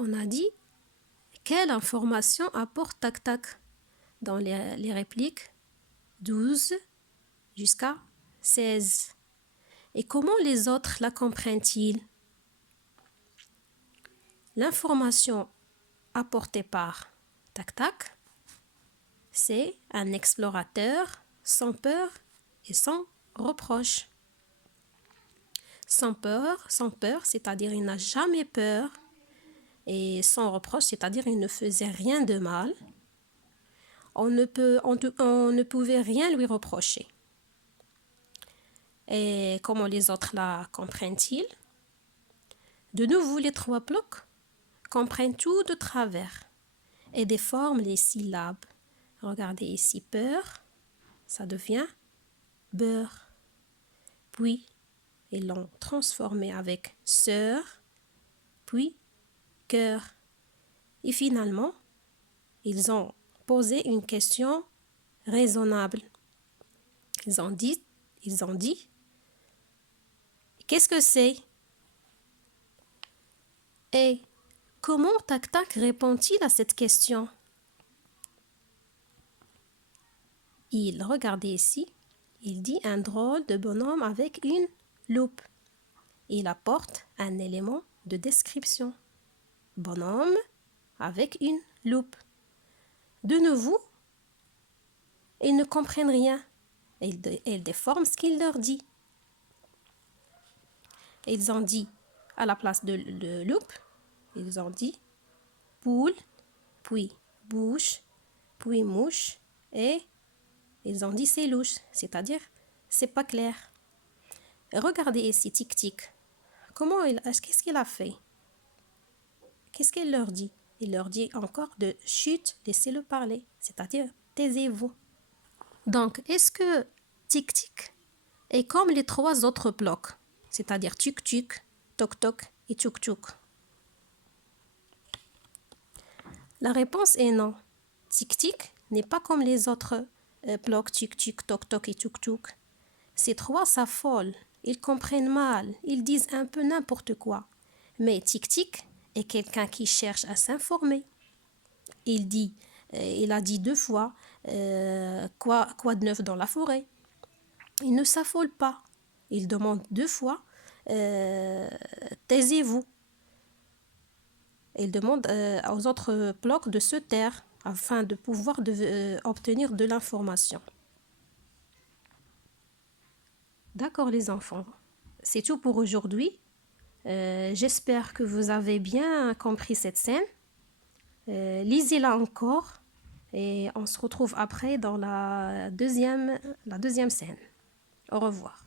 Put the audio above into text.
on a dit quelle information apporte tac-tac dans les répliques 12 jusqu'à 16. Et comment les autres la comprennent-ils? L'information apportée par tac-tac, c'est un explorateur sans peur et sans reproche. Sans peur, c'est-à-dire il n'a jamais peur, et sans reproche, c'est-à-dire il ne faisait rien de mal. On ne pouvait rien lui reprocher. Et comment les autres la comprennent-ils? De nouveau, les 3 blocs comprennent tout de travers et déforment les syllabes. Regardez ici, peur, ça devient beurre. Puis, ils l'ont transformé avec sœur, puis cœur. Et finalement, ils ont posé une question raisonnable. Ils ont dit, qu'est-ce que c'est? Et comment tac-tac répond-il à cette question? Regardez ici, il dit un drôle de bonhomme avec une loupe. Il apporte un élément de description. Bonhomme avec une loupe. De nouveau, ils ne comprennent rien. Ils déforment ce qu'il leur dit. Ils ont dit, à la place de loupe, ils ont dit poule, puis bouche, puis mouche, et ils ont dit c'est louche, c'est-à-dire c'est pas clair. Et regardez ici, tic-tic. Qu'est-ce qu'il a fait? Qu'est-ce qu'il leur dit? Il leur dit encore de chut, laissez-le parler, c'est-à-dire taisez-vous. Donc, est-ce que tic-tic est comme les 3 autres blocs, c'est-à-dire tuk-tuk, toc-toc et tchouk-tchouk? La réponse est non. Tic-tic n'est pas comme les autres blocs tuk-tuk, toc-toc et tchouk-tchouk. Ces 3 s'affolent, ils comprennent mal, ils disent un peu n'importe quoi. Mais tic-tic est quelqu'un qui cherche à s'informer. Il a dit 2 fois quoi de neuf dans la forêt. Il ne s'affole pas. Il demande 2 fois taisez-vous. Il demande aux autres blocs de se taire afin de pouvoir obtenir de l'information. D'accord les enfants, c'est tout pour aujourd'hui. J'espère que vous avez bien compris cette scène. Lisez-la encore et on se retrouve après dans la deuxième scène. Au revoir.